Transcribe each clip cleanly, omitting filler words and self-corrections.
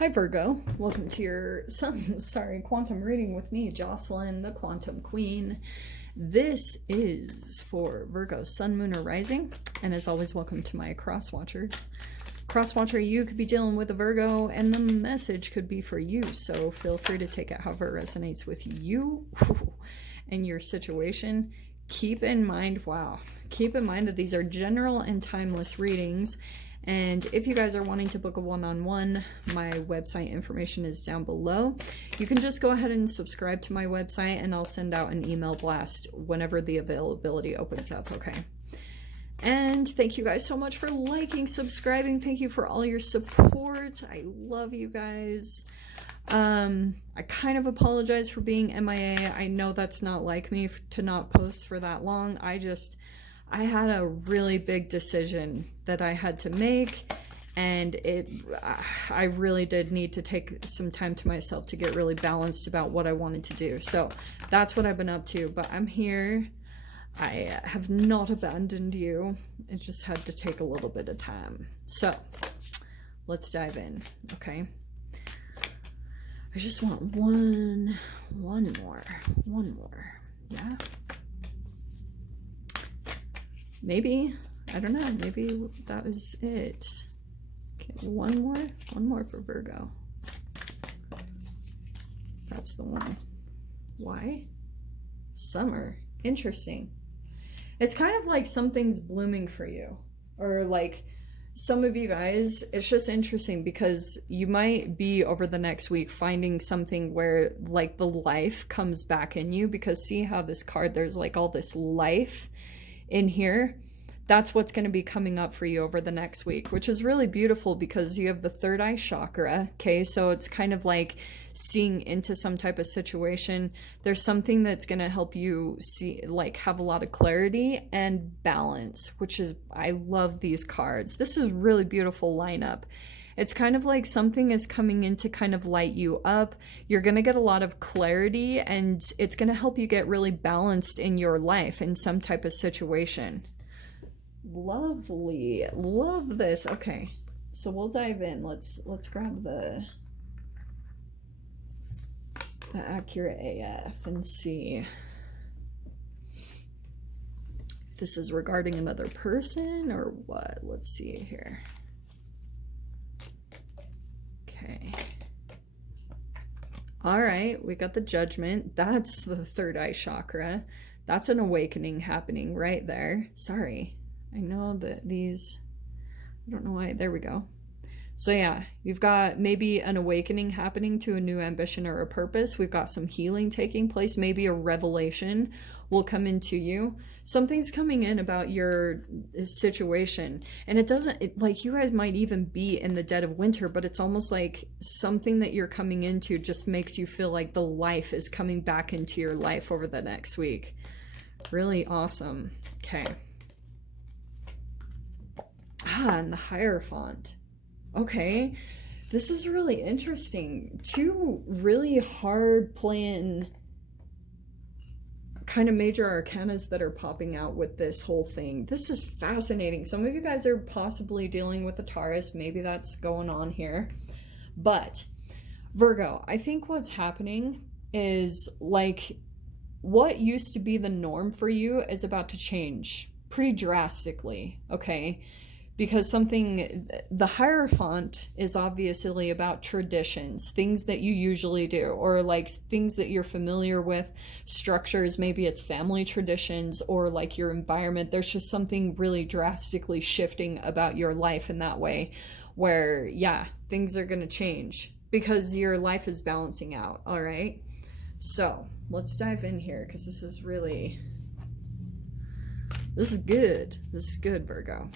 Hi Virgo, welcome to your quantum reading with me, Jocelyn, the Quantum Queen. This is for Virgo, Sun, Moon, or Rising, and as always, welcome to my cross watchers. Cross watcher, you could be dealing with a Virgo, and the message could be for you, so feel free to take it however it resonates with you and your situation. Keep in mind that these are general and timeless readings. And if you guys are wanting to book a one-on-one, my website information is down below. You can just go ahead and subscribe to my website and I'll send out an email blast whenever the availability opens up, okay? And thank you guys so much for liking, subscribing. Thank you for all your support. I love you guys. I kind of apologize for being MIA. I know that's not like me to not post for that long. I had a really big decision that I had to make, and I really did need to take some time to myself to get really balanced about what I wanted to do. So that's what I've been up to, but I'm here. I have not abandoned you. It just had to take a little bit of time. So let's dive in, okay? I just want one more, yeah? Maybe, I don't know, maybe that was it. Okay, one more for Virgo. That's the one. Why? Summer, interesting. It's kind of like something's blooming for you, or like some of you guys, it's just interesting because you might be over the next week finding something where like the life comes back in you, because see how this card, there's like all this life in here. That's what's going to be coming up for you over the next week, which is really beautiful because you have the third eye chakra. Okay, so it's kind of like seeing into some type of situation. There's something that's going to help you see, like, have a lot of clarity and balance, which is, I love these cards. This is a really beautiful lineup. It's kind of like something is coming in to kind of light you up. You're going to get a lot of clarity, and it's going to help you get really balanced in your life in some type of situation. Lovely. Love this. Okay, so we'll dive in. Let's grab the accurate AF and see if this is regarding another person or what. Let's see here. Okay. All right, we got the Judgment. That's the third eye chakra. That's an awakening happening right there. Sorry. I know that these, I don't know why, there we go. So yeah, you've got maybe an awakening happening to a new ambition or a purpose. We've got some healing taking place. Maybe a revelation will come into you. Something's coming in about your situation. And it doesn't, like, you guys might even be in the dead of winter, but it's almost like something that you're coming into just makes you feel like the life is coming back into your life over the next week. Really awesome. Okay. And the Hierophant. Okay, this is really interesting. Two really hard playing kind of major arcanas that are popping out with this whole thing. This is fascinating. Some of you guys are possibly dealing with a Taurus. Maybe that's going on here. But Virgo, I think what's happening is, like, what used to be the norm for you is about to change pretty drastically, okay? Because the Hierophant is obviously about traditions, things that you usually do, or like things that you're familiar with, structures, maybe it's family traditions or like your environment. There's just something really drastically shifting about your life in that way where, yeah, things are going to change because your life is balancing out, all right? So let's dive in here because this is good. This is good, Virgo.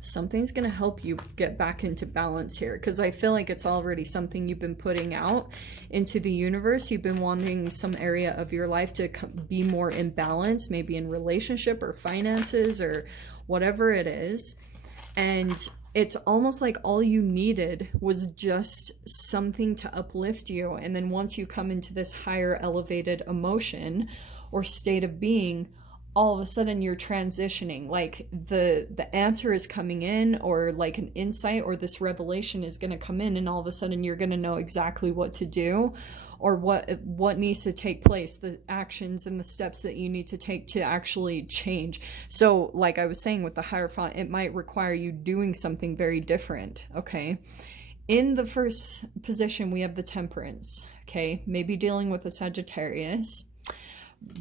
Something's going to help you get back into balance here, because I feel like it's already something you've been putting out into the universe. You've been wanting some area of your life to be more in balance, maybe in relationship or finances or whatever it is. And it's almost like all you needed was just something to uplift you. And then once you come into this higher elevated emotion or state of being, all of a sudden you're transitioning, like the answer is coming in, or like an insight or this revelation is going to come in, and all of a sudden you're going to know exactly what to do, or what needs to take place, the actions and the steps that you need to take to actually change. So like I was saying with the Hierophant, it might require you doing something very different. Okay, in the first position we have the Temperance. Okay, maybe dealing with a Sagittarius.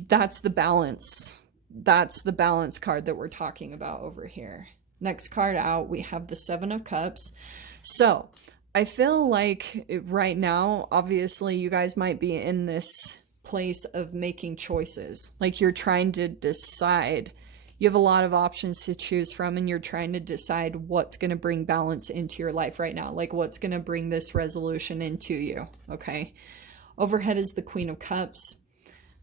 That's the balance. That's the balance card that we're talking about over here. Next card out, we have the Seven of Cups. So I feel like right now, obviously, you guys might be in this place of making choices. Like you're trying to decide. You have a lot of options to choose from, and you're trying to decide what's going to bring balance into your life right now. Like what's going to bring this resolution into you. Okay. Overhead is the Queen of Cups.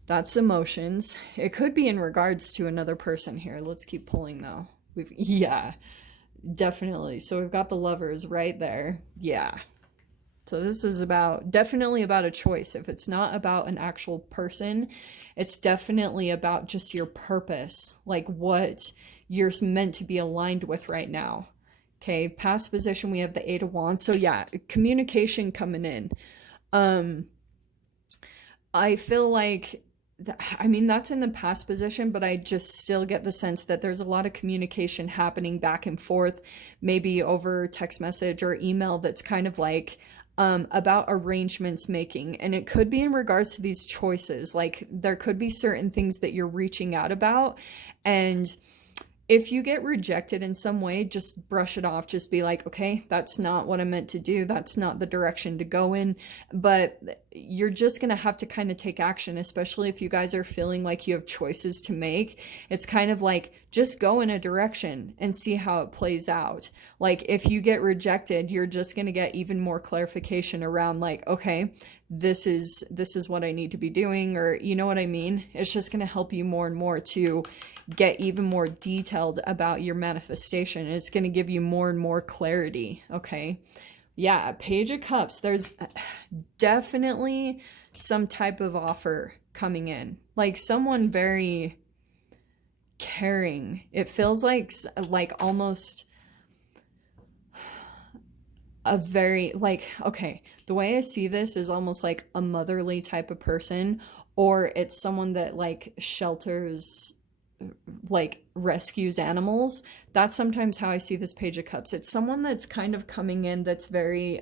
That's emotions. It could be in regards to another person here. Let's keep pulling though. Yeah, definitely. So we've got the Lovers right there. Yeah. So this is definitely about a choice. If it's not about an actual person, it's definitely about just your purpose, like what you're meant to be aligned with right now. Okay, past position, we have the Eight of Wands. So yeah, communication coming in. I feel like, I mean, that's in the past position, but I just still get the sense that there's a lot of communication happening back and forth, maybe over text message or email, that's kind of like about arrangements making. And it could be in regards to these choices. Like there could be certain things that you're reaching out about, and if you get rejected in some way, just brush it off. Just be like, okay, that's not what I meant to do. That's not the direction to go in. But you're just going to have to kind of take action, especially if you guys are feeling like you have choices to make. It's kind of like, just go in a direction and see how it plays out. Like if you get rejected, you're just going to get even more clarification around like, okay, this is what I need to be doing, or you know what I mean? It's just going to help you more and more to get even more detailed about your manifestation. It's going to give you more and more clarity. Okay. Yeah. Page of Cups. There's definitely some type of offer coming in, like someone very caring. It feels like almost a very like, okay, the way I see this is almost like a motherly type of person, or it's someone that like shelters, like rescues animals. That's sometimes how I see this Page of Cups. It's someone that's kind of coming in that's very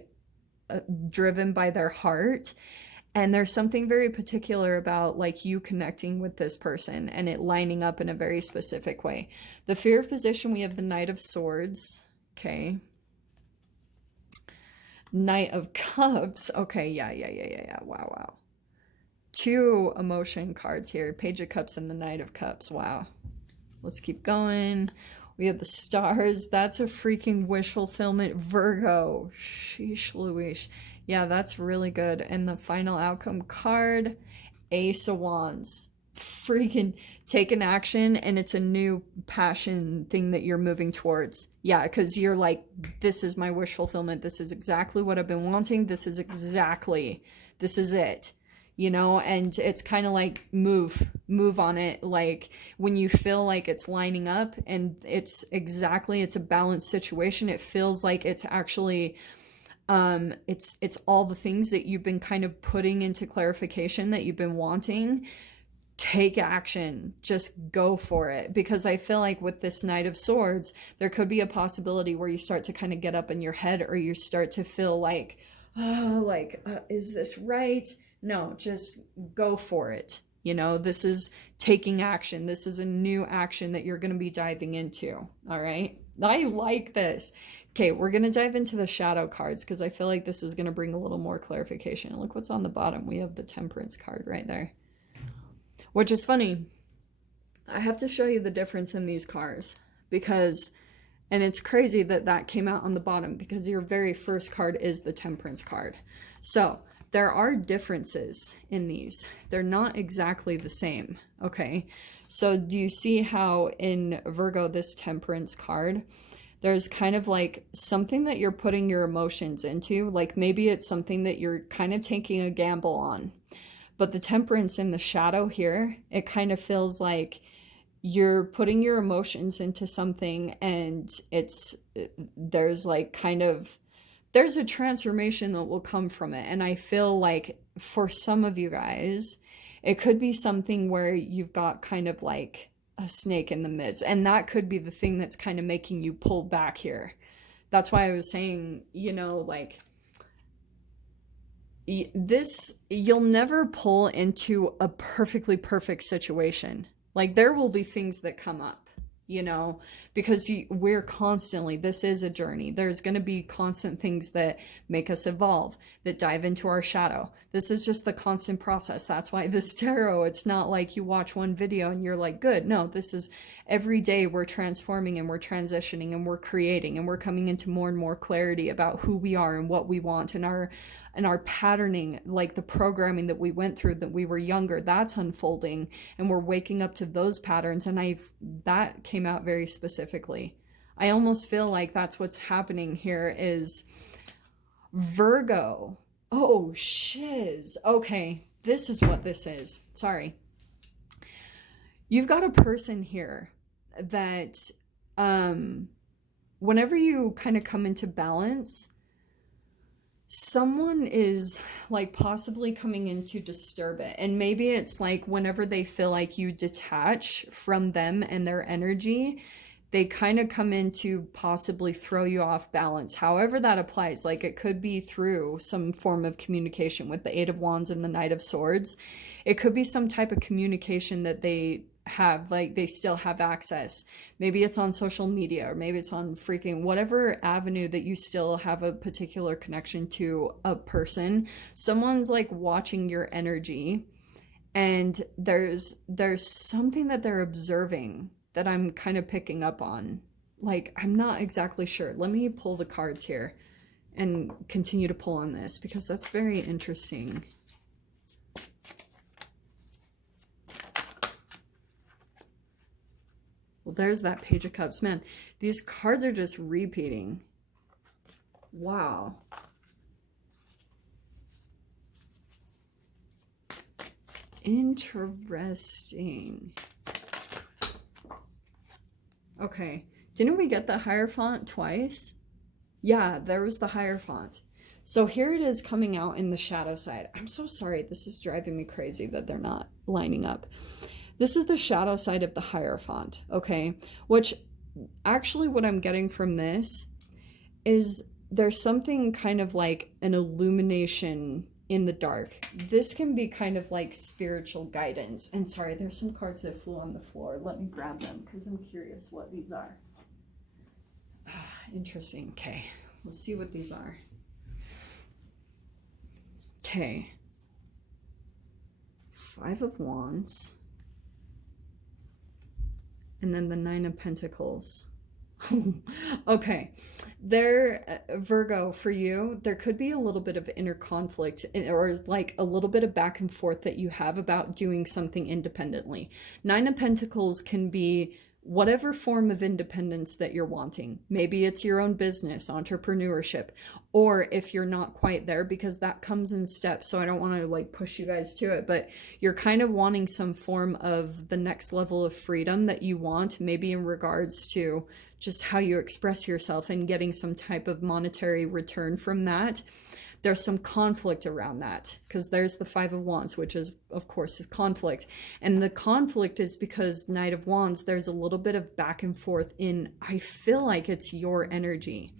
driven by their heart, and there's something very particular about like you connecting with this person and it lining up in a very specific way. The Fear of position, we have the Knight of Swords. Okay, Knight of Cups. Okay, yeah. Wow. Two emotion cards here, Page of Cups and the Knight of Cups. Wow. Let's keep going. We have the Stars. That's a freaking wish fulfillment. Virgo. Sheesh Louise. Yeah, that's really good. And the final outcome card, Ace of Wands. Freaking taking action, and it's a new passion thing that you're moving towards. Yeah, because you're like, this is my wish fulfillment. This is exactly what I've been wanting. This is it. You know, and it's kind of like move on it. Like when you feel like it's lining up and it's a balanced situation, it feels like it's actually it's all the things that you've been kind of putting into clarification that you've been wanting. Take action, just go for it. Because I feel like with this Knight of Swords, there could be a possibility where you start to kind of get up in your head, or you start to feel like, is this right? No, just go for it. You know, this is taking action. This is a new action that you're going to be diving into. All right. I like this. Okay, we're going to dive into the shadow cards because I feel like this is going to bring a little more clarification. Look what's on the bottom. We have the Temperance card right there, which is funny. I have to show you the difference in these cards because, and it's crazy that that came out on the bottom because your very first card is the Temperance card. So there are differences in these. They're not exactly the same, okay? So do you see how in Virgo, this Temperance card, there's kind of like something that you're putting your emotions into, like maybe it's something that you're kind of taking a gamble on. But the Temperance in the shadow here, it kind of feels like you're putting your emotions into something, and there's like there's a transformation that will come from it. And I feel like for some of you guys, it could be something where you've got kind of like a snake in the midst, and that could be the thing that's kind of making you pull back here. That's why I was saying, like, you'll never pull into a perfectly perfect situation. Like, there will be things that come up, because we're constantly, this is a journey. There's going to be constant things that make us evolve, that dive into our shadow. This is just the constant process. That's why this tarot, it's not like you watch one video and you're like, good. No, this is every day we're transforming and we're transitioning and we're creating and we're coming into more and more clarity about who we are and what we want, and our patterning, like the programming that we went through that we were younger, that's unfolding, and we're waking up to those patterns. And that came out very specifically. I almost feel like that's what's happening here is Virgo. Oh, shiz. Okay, this is what this is. Sorry. You've got a person here that whenever you kind of come into balance, someone is like possibly coming in to disturb it. And maybe it's like whenever they feel like you detach from them and their energy, they kind of come in to possibly throw you off balance. However that applies, like it could be through some form of communication with the Eight of Wands and the Knight of Swords. It could be some type of communication that they have, like they still have access. Maybe it's on social media, or maybe it's on freaking whatever avenue that you still have a particular connection to a person. Someone's like watching your energy, and there's something that they're observing that I'm kind of picking up on. Like, I'm not exactly sure. Let me pull the cards here and continue to pull on this, because that's very interesting. Well, there's that Page of Cups. Man, these cards are just repeating. Wow. Interesting. Okay. Didn't we get the Hierophant twice? Yeah, there was the Hierophant. So here it is coming out in the shadow side. I'm so sorry. This is driving me crazy that they're not lining up. This is the shadow side of the Hierophant, okay? Which actually what I'm getting from this is there's something kind of like an illumination in the dark. This can be kind of like spiritual guidance. And sorry, there's some cards that flew on the floor. Let me grab them because I'm curious what these are. Interesting. Okay, let's see what these are. Okay. Five of Wands. And then the Nine of Pentacles. Okay, there, Virgo, for you, there could be a little bit of inner conflict, or like a little bit of back and forth that you have about doing something independently. Nine of Pentacles can be whatever form of independence that you're wanting. Maybe it's your own business, entrepreneurship, or if you're not quite there, because that comes in steps. So I don't want to like push you guys to it, but you're kind of wanting some form of the next level of freedom that you want, maybe in regards to just how you express yourself and getting some type of monetary return from that. There's some conflict around that, because there's the Five of Wands, which is, of course, is conflict. And the conflict is because Knight of Wands, there's a little bit of back and forth in, I feel like it's your energy.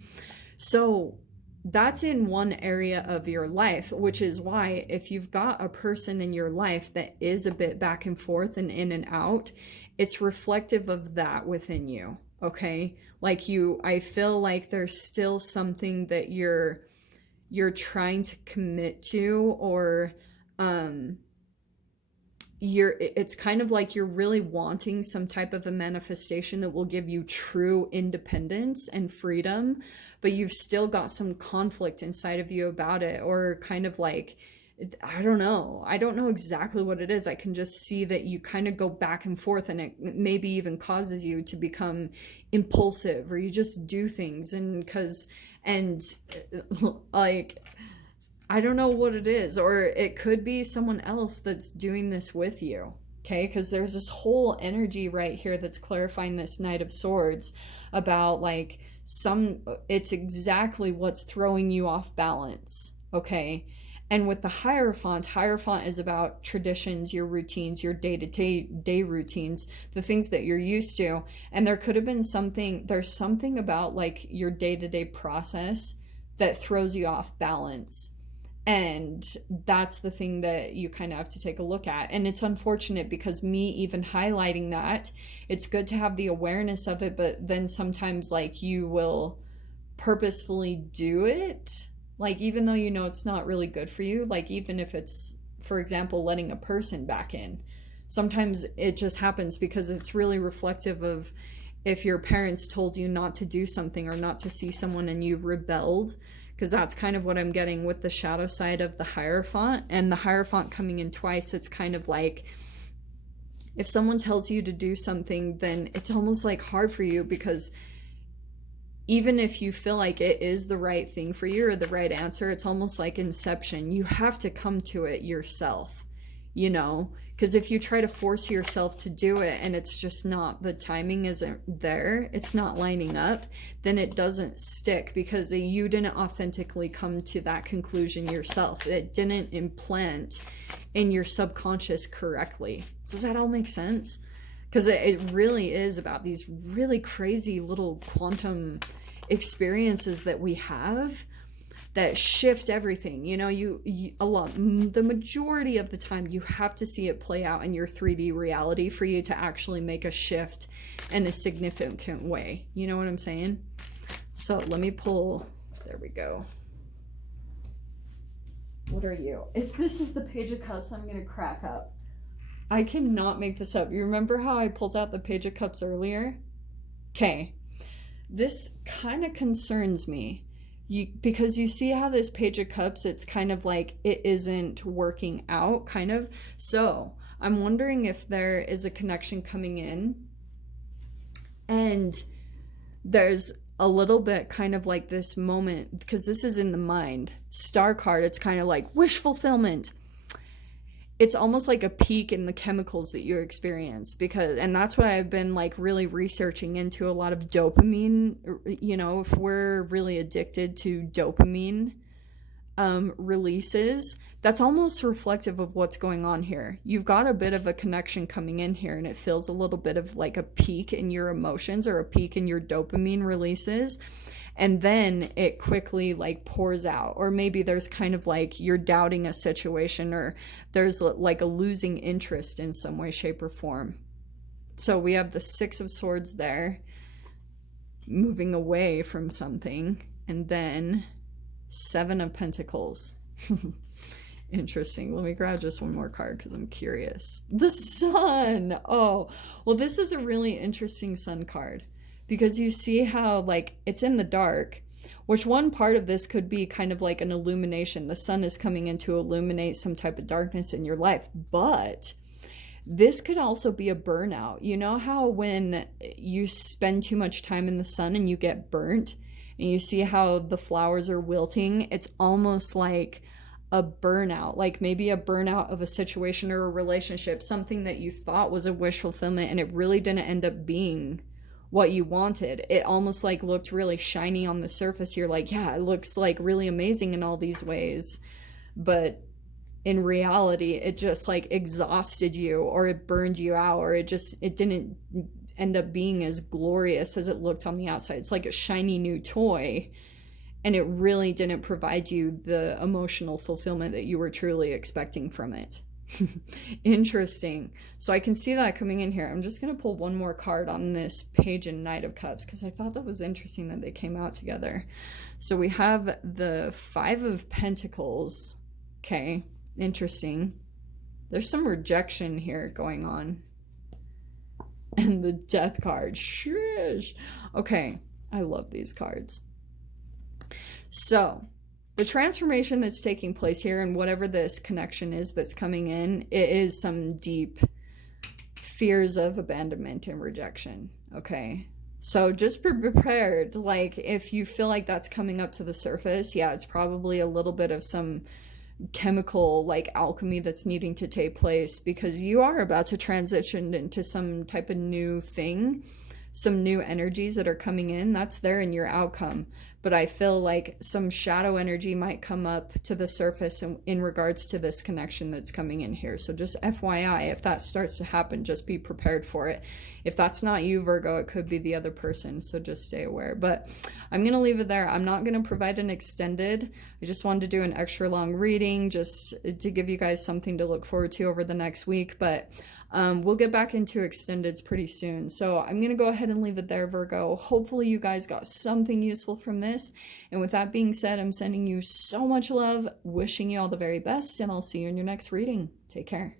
So that's in one area of your life, which is why if you've got a person in your life that is a bit back and forth and in and out, it's reflective of that within you, okay? Like I feel like there's still something that you're trying to commit to, or it's kind of like you're really wanting some type of a manifestation that will give you true independence and freedom, but you've still got some conflict inside of you about it, or kind of like, I don't know exactly what it is. I can just see that you kind of go back and forth, and it maybe even causes you to become impulsive, or you just do things and like, I don't know what it is, or it could be someone else that's doing this with you. Okay, because there's this whole energy right here that's clarifying this Knight of Swords about like it's exactly what's throwing you off balance. Okay, and with the Hierophant is about traditions, your routines, your day routines, the things that you're used to. And there could have been there's something about like your day-to-day process that throws you off balance. And that's the thing that you kind of have to take a look at. And it's unfortunate because me even highlighting that, it's good to have the awareness of it, but then sometimes like you will purposefully do it, like even though you know it's not really good for you, like even if it's, for example, letting a person back in, sometimes it just happens because it's really reflective of if your parents told you not to do something or not to see someone and you rebelled, because that's kind of what I'm getting with the shadow side of the Hierophant. And the Hierophant coming in twice, it's kind of like if someone tells you to do something, then it's almost like hard for you, because even if you feel like it is the right thing for you or the right answer, it's almost like inception. You have to come to it yourself, you know? Because if you try to force yourself to do it and it's just not, the timing isn't there, it's not lining up, then it doesn't stick because you didn't authentically come to that conclusion yourself. It didn't implant in your subconscious correctly. Does that all make sense? Because it really is about these really crazy little quantum experiences that we have that shift everything. You know, the majority of the time you have to see it play out in your 3D reality for you to actually make a shift in a significant way. You know what I'm saying? So let me pull, there we go. What are you? If this is the Page of Cups, I'm going to crack up. I cannot make this up. You remember how I pulled out the Page of Cups earlier? Okay. This kind of concerns me. Because you see how this Page of Cups, it's kind of like it isn't working out, kind of. So I'm wondering if there is a connection coming in and there's a little bit kind of like this moment, because this is in the mind. Star card, it's kind of like wish fulfillment. It's almost like a peak in the chemicals that you experience, and that's what I've been like really researching into, a lot of dopamine. You know, if we're really addicted to dopamine releases, that's almost reflective of what's going on here. You've got a bit of a connection coming in here, and it feels a little bit of like a peak in your emotions or a peak in your dopamine releases. And then it quickly like pours out, or maybe there's kind of like you're doubting a situation, or there's like a losing interest in some way, shape, or form. So we have the Six of Swords there, moving away from something, and then Seven of Pentacles. Interesting. Let me grab just one more card because I'm curious. The Sun. Oh, well, this is a really interesting Sun card. Because you see how like it's in the dark, which one part of this could be kind of like an illumination. The sun is coming in to illuminate some type of darkness in your life. But this could also be a burnout. You know how when you spend too much time in the sun and you get burnt, and you see how the flowers are wilting, it's almost like a burnout, like maybe a burnout of a situation or a relationship, something that you thought was a wish fulfillment and it really didn't end up being what you wanted. It almost like looked really shiny on the surface. You're like, yeah, it looks like really amazing in all these ways, but in reality it just like exhausted you, or it burned you out, or it didn't end up being as glorious as it looked on the outside. It's like a shiny new toy, and it really didn't provide you the emotional fulfillment that you were truly expecting from it. Interesting. So I can see that coming in here. I'm just going to pull one more card on this Page and Knight of Cups because I thought that was interesting that they came out together. So we have the Five of Pentacles. Okay, interesting. There's some rejection here going on. And the Death card. Shush. Okay, I love these cards. So the transformation that's taking place here, and whatever this connection is that's coming in, it is some deep fears of abandonment and rejection. Okay, so just be prepared. Like if you feel like that's coming up to the surface, yeah, it's probably a little bit of some chemical like alchemy that's needing to take place, because you are about to transition into some type of new thing, some new energies that are coming in. That's there in your outcome. But I feel like some shadow energy might come up to the surface in regards to this connection that's coming in here. So just FYI, if that starts to happen, just be prepared for it. If that's not you, Virgo, it could be the other person. So just stay aware. But I'm going to leave it there. I'm not going to provide an extended. I just wanted to do an extra long reading just to give you guys something to look forward to over the next week. But we'll get back into extendeds pretty soon. So I'm going to go ahead and leave it there, Virgo. Hopefully you guys got something useful from this. And with that being said, I'm sending you so much love, wishing you all the very best, and I'll see you in your next reading. Take care.